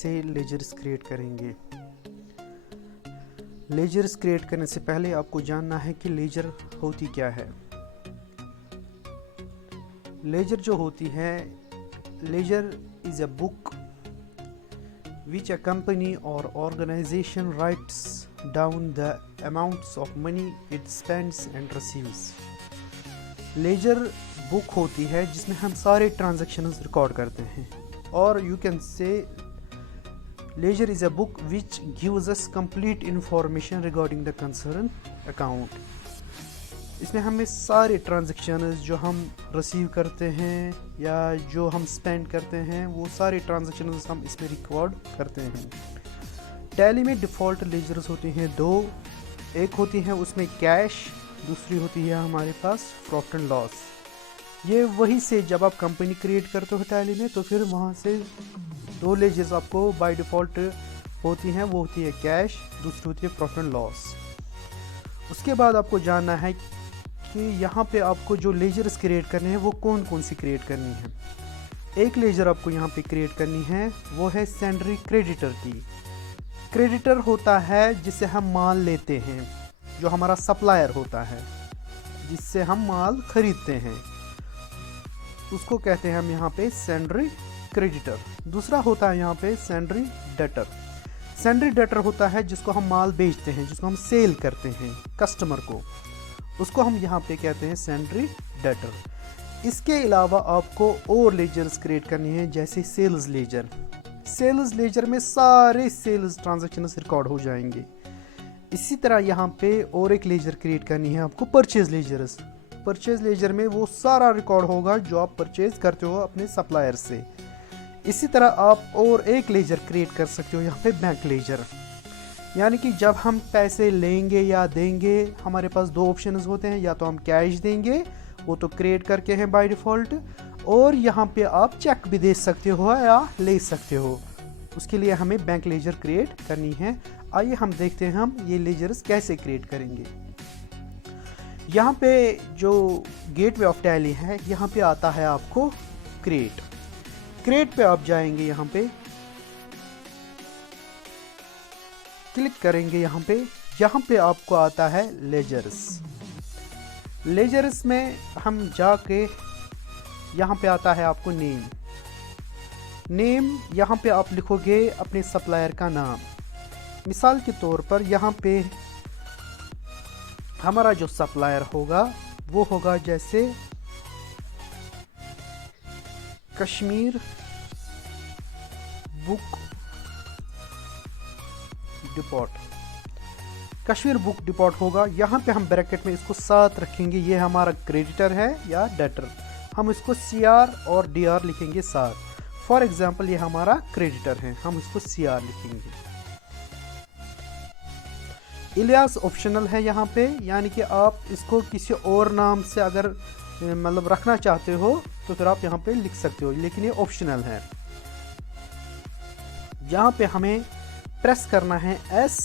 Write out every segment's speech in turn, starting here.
कैसे ledgers create करेंगे। Ledgers create करने से पहले आपको जानना है कि लेजर होती क्या है। लेजर जो होती है, laser is a book which a company or organization writes down the amounts of money it spends and receives। Laser book होती है जिसमें हम सारे ट्रांजैक्शंस रिकॉर्ड करते हैं, और you can say laser is a book which gives us complete information regarding the concern account. इसमें हमें सारे ट्रांजैक्शंस जो हम रिसीव करते हैं या जो हम स्पेंड करते हैं, वो सारे ट्रांजैक्शंस हम इसमें रिकॉर्ड करते हैं। टैली में डिफ़ॉल्ट लेजर्स होती हैं दो, एक होती है उसमें कैश, दूसरी होती है हमारे पास प्रॉफिट एंड लॉस। ये वही से जब आप कंपनी क्रिएट करते हो टैली में, तो फिर वहाँ से दो लेजर्स आपको बाय डिफ़ॉल्ट होती हैं, वो होती है कैश, दूसरी होती है प्रॉफिट एंड लॉस। उसके बाद आपको जानना है कि यहाँ पे आपको जो लेजर्स क्रिएट करने हैं वो कौन कौन सी क्रिएट करनी है। एक लेजर आपको यहाँ पे क्रिएट करनी है, वो है सेंड्री क्रेडिटर की। क्रेडिटर होता है जिससे हम माल लेते हैं, जो हमारा सप्लायर होता है जिससे हम माल खरीदते हैं, उसको कहते हैं हम यहाँ पे सेंड्री क्रेडिटर। दूसरा होता है यहाँ पे सेंड्री डेटर। सेंड्री डेटर होता है जिसको हम माल बेचते हैं, जिसको हम सेल करते हैं कस्टमर को, उसको हम यहाँ पे कहते हैं सेंड्री डेटर। इसके अलावा आपको और लेजर्स क्रिएट करनी है, जैसे सेल्स लेजर। सेल्स लेजर में सारे सेल्स ट्रांजैक्शंस रिकॉर्ड हो जाएंगे। इसी तरह यहाँ पे और एक लेजर क्रिएट करनी है आपको, परचेज लेजर्स। परचेज लेजर में वो सारा रिकॉर्ड होगा जो आप परचेज करते हो अपने सप्लायर से। इसी तरह आप और एक लेजर क्रिएट कर सकते हो यहाँ पे, बैंक लेजर। यानी कि जब हम पैसे लेंगे या देंगे, हमारे पास दो ऑप्शंस होते हैं, या तो हम कैश देंगे, वो तो क्रिएट करके हैं बाय डिफ़ॉल्ट, और यहाँ पे आप चेक भी दे सकते हो या ले सकते हो। उसके लिए हमें बैंक लेजर क्रिएट करनी है। आइए हम देखते हैं हम ये लेजर्स कैसे क्रिएट करेंगे। यहाँ पे जो गेटवे ऑफ टैली है, यहाँ पे आता है आपको क्रिएट। क्रिएट पे आप जाएंगे, यहाँ पे क्लिक करेंगे। यहाँ पे आपको आता है लेजर्स। लेजर्स में हम जाके यहाँ पे आता है आपको नेम। यहाँ पे आप लिखोगे अपने सप्लायर का नाम। मिसाल के तौर पर यहाँ पे हमारा जो सप्लायर होगा वो होगा जैसे Kashmir book depot. Kashmir book depot होगा। यहाँ पे हम ब्रैकेट में इसको साथ रखेंगे, ये हमारा क्रेडिटर है या डेटर। हम इसको CR और DR लिखेंगे साथ। फॉर एग्जांपल ये हमारा क्रेडिटर है, हम इसको CR लिखेंगे। इलियास ऑप्शनल है यहाँ पे, यानी कि आप इसको किसी और नाम से अगर मतलब रखना चाहते हो तो फिर आप यहाँ पे लिख सकते हो, लेकिन ये ऑप्शनल है। यहाँ पे हमें प्रेस करना है S,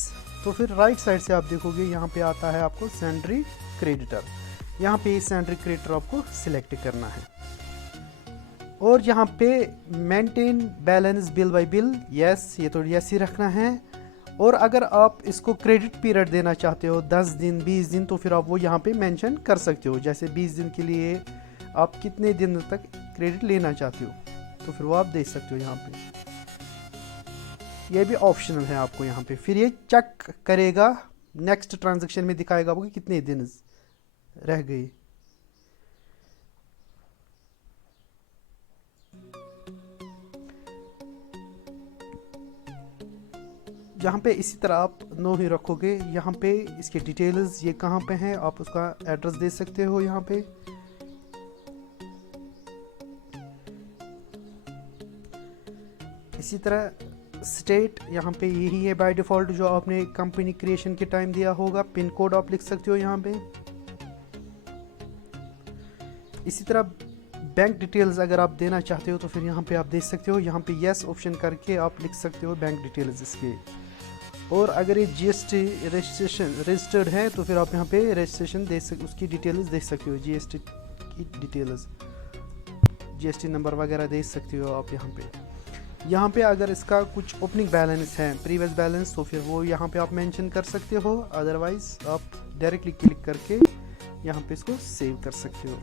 तो फिर राइट साइड से आप देखोगे यहाँ पे आता है आपको सेंड्री क्रेडिटर। यहाँ पे सेंड्री क्रेडिटर आपको सिलेक्ट करना है, और यहाँ पे maintain balance bill bye bill, yes, ये तो यस ही रखना है। और अगर आप इसको क्रेडिट पीरियड देना चाहते हो 10 दिन 20 दिन, तो फिर आप वो यहाँ पे मेंशन कर सकते हो। जैसे 20 दिन के लिए आप कितने दिन तक क्रेडिट लेना चाहते हो, तो फिर वो आप दे सकते हो यहाँ पे। ये भी ऑप्शनल है आपको यहाँ पे। फिर ये चेक करेगा, नेक्स्ट ट्रांजैक्शन में दिखाएगा आपको कितने दिन रह गए। यहाँ पे इसी तरह आप नो ही रखोगे। यहाँ पे इसके डिटेल्स ये कहाँ पे हैं, आप उसका एड्रेस दे सकते हो यहाँ पे। इसी तरह स्टेट यहाँ पे यही है बाय डिफ़ॉल्ट जो आपने कंपनी क्रिएशन के टाइम दिया होगा। पिन कोड आप लिख सकते हो यहाँ पे। इसी तरह बैंक डिटेल्स अगर आप देना चाहते हो तो फिर यहाँ पे आप दे सकते हो। यहाँ पे यस ऑप्शन करके आप लिख सकते हो बैंक डिटेल्स इसके। और अगर ये GST रजिस्टर्ड है तो फिर आप यहाँ पे रजिस्ट्रेशन दे सकते, उसकी डिटेल्स दे सकते हो, GST की डिटेल्स, GST नंबर वगैरह दे सकते हो आप यहाँ पे। यहाँ पे अगर इसका कुछ ओपनिंग बैलेंस है, प्रीवियस बैलेंस, तो फिर वो यहाँ पे आप मेंशन कर सकते हो, अदरवाइज आप डायरेक्टली क्लिक करके यहाँ पे इसको सेव कर सकते हो।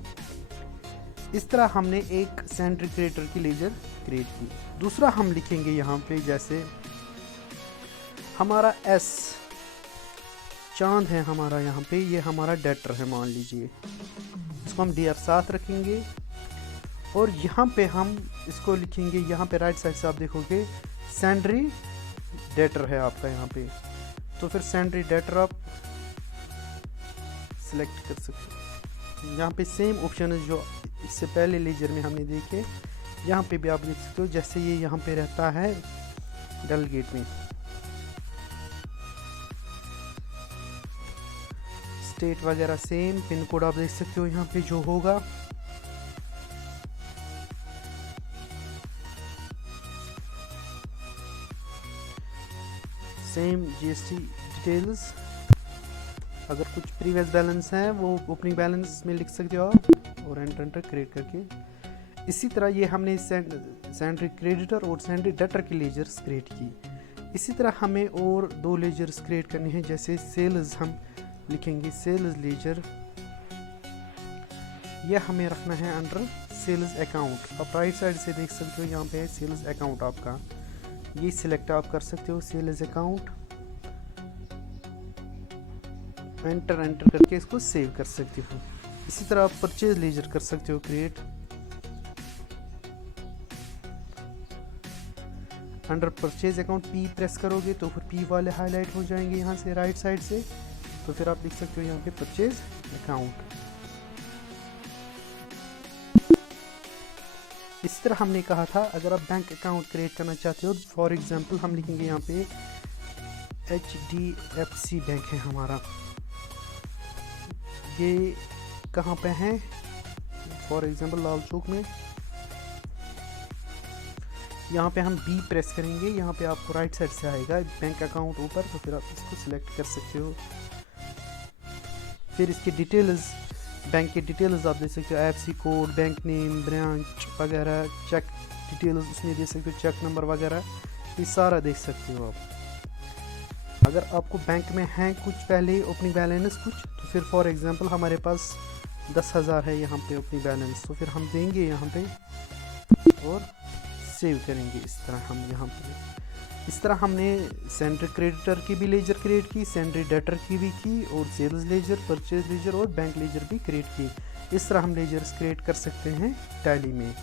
इस तरह हमने एक सेंट्री क्रिएटर की लेजर क्रिएट की। दूसरा हम लिखेंगे यहाँ पे, जैसे हमारा एस चांद है हमारा, यहाँ पे ये हमारा डेटर है मान लीजिए, इसको हम डीआर साथ रखेंगे और यहाँ पे हम इसको लिखेंगे, यहाँ पे राइट साइड से आप देखोगे सेंट्री डेटर है आपका यहाँ पे, तो फिर सेंट्री डेटर आप सिलेक्ट कर सकते हो। यहाँ पे सेम ऑप्शन है जो इससे पहले लेजर में हमने देखे, यहाँ पे भी आप देख सकते हो, जैसे ये यहाँ पे रहता है डल गेट में। स्टेट वगैरह सेम, पिन कोड आप देख सकते हो यहाँ पे जो होगा। सेम जीएसटी डिटेल्स, अगर कुछ प्रीवियस बैलेंस है वो ओपनिंग बैलेंस में लिख सकते हो आप, और एंटर क्रिएट करके। इसी तरह ये हमने सेंट्री क्रेडिटर और सेंट्री डेटर की लेजर्स क्रिएट की। इसी तरह हमें और दो लेजर्स क्रिएट करने हैं, जैसे सेल्स हम लिखेंगे सेल्स लेजर, यह हमें रखना है अंडर सेल्स अकाउंट। आप राइट साइड से देख सकते हो यहाँ पे है सेल्स अकाउंट आपका, ये सिलेक्ट आप कर सकते हो सेल्स अकाउंट, एंटर करके इसको सेव कर सकते हो। इसी तरह आप परचेज लेजर कर सकते हो create, under purchase account P press करोगे तो फिर पी वाले हाईलाइट हो जाएंगे यहाँ से राइट साइड से, तो फिर आप देख सकते हो यहाँ पे परचेज अकाउंट। इस तरह हमने कहा था अगर आप बैंक अकाउंट क्रिएट करना चाहते हो, फॉर एग्जांपल हम लिखेंगे यहाँ पे HDFC बैंक है हमारा, ये कहाँ पे है, फॉर एग्जांपल लाल चौक में। यहाँ पे हम बी प्रेस करेंगे, यहाँ पे आपको राइट साइड से आएगा बैंक अकाउंट ऊपर, तो फिर आप इसको सिलेक्ट कर सकते हो। फिर इसके डिटेल्स, बैंक के डिटेल्स आप देख सकते हो, IFSC code, bank name, branch वगैरह, चेक डिटेल्स उसमें दे सकते हो, चेक नंबर वगैरह, ये सारा देख सकते हो आप। अगर आपको बैंक में है कुछ पहले ओपनिंग बैलेंस कुछ, तो फिर फॉर एग्जांपल हमारे पास 10,000 है यहाँ पे ओपनिंग बैलेंस, तो फिर हम देंगे यहाँ पे और सेव करेंगे। इस तरह हम यहाँ पे, इस तरह हमने सेंट्री क्रेडिटर की भी लेजर क्रिएट की, सेंट्री डेटर की भी की, और सेल्स लेजर, परचेज लेजर और बैंक लेजर भी क्रिएट की। इस तरह हम लेजर्स क्रिएट कर सकते हैं टैली में।